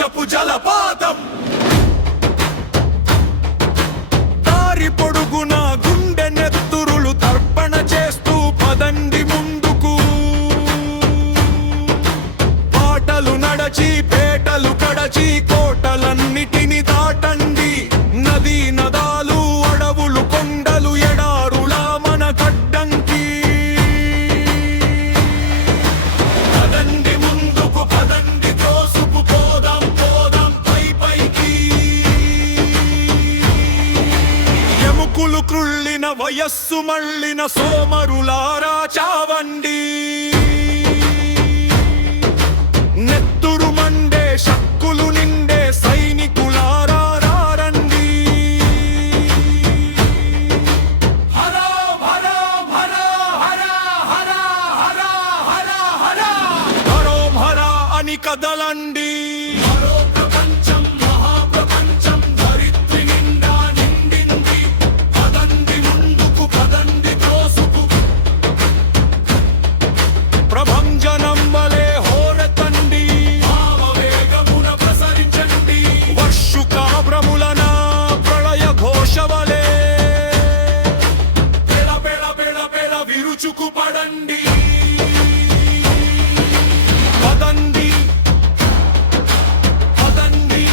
ప్రపంచపు జలపాతం. దారి పొడుగున గుండె నెత్తురులు తర్పణ చేస్తూ పదండి ముందుకు. పాటలు నడచి పేటలు కడచి కోటలన్నిటిని దాటండి. నదీ నదాలు అడవులు కొండలు ఎడారులా మన గడ్డంకి. పదండి ముందుకు పదండి తోసుకు పోదాం పోదాం పై పైకి. ఎముకులు కృళ్ళిన వయస్సు మళ్ళిన సోమరులారా చావండి. నెత్తురు మండే శక్కులు నిండే సైనికులారా రారండి. హరా హరా హరా హరా హరా హరా హరా హరా హరోం హరా అని కదలండి. మరో ప్రపంచం మహాప్రపంచం ధరిత్రి నిండా నిండింది. పదండి ముందుకు పదండి తోసుకు. ప్రభంజనం వలె హోరెత్తండి. భావవేగమున ప్రసరించండి. వర్షుకాభ్రములన ప్రళయ ఘోష వలె పెళ పెళ పెళ పెళ విరుచుకు పడండి. పదండి పదండి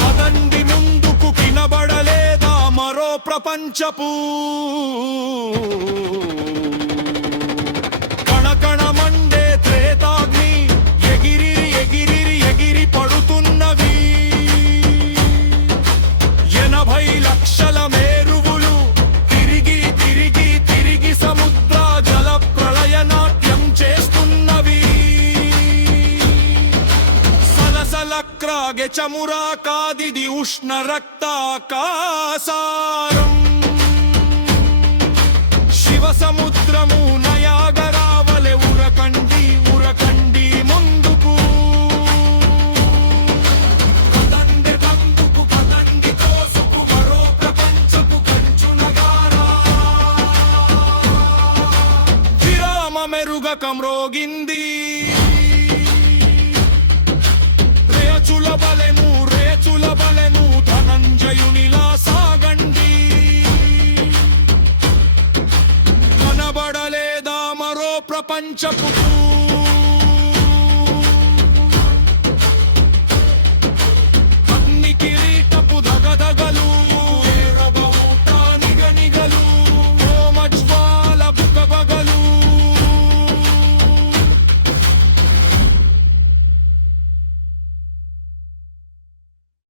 పదండి ముందుకు. వినబడలేదా మరో ప్రపంచపు కణకణమండే త్రేతాగ్ని. ఎగిరిరి ఎగిరిరి ఎగిరి పడుతున్నవి 80 లక్షల మేరువులు. తిరిగి తిరిగి తిరిగి సముద్ర జల ప్రళయ నాట్యం చేస్తున్నవి. సలసలక్రాగే చమురా కాదిది ఉష్ణ రక్తాకాసారం. శివ సముద్రము నయాగరావలె ఉరకండి ఉరకండి ముందుకు. పదండి బందుకు పదండి తోసుకు. మరో ప్రపంచపు కంచు నగారా. విరామ మెరుగక మ్రోగింది. రేచుల బలెను రేచుల బలెను ధనంజయునిలా సాగండి. కనబడలేదా మరో ప్రపంచపు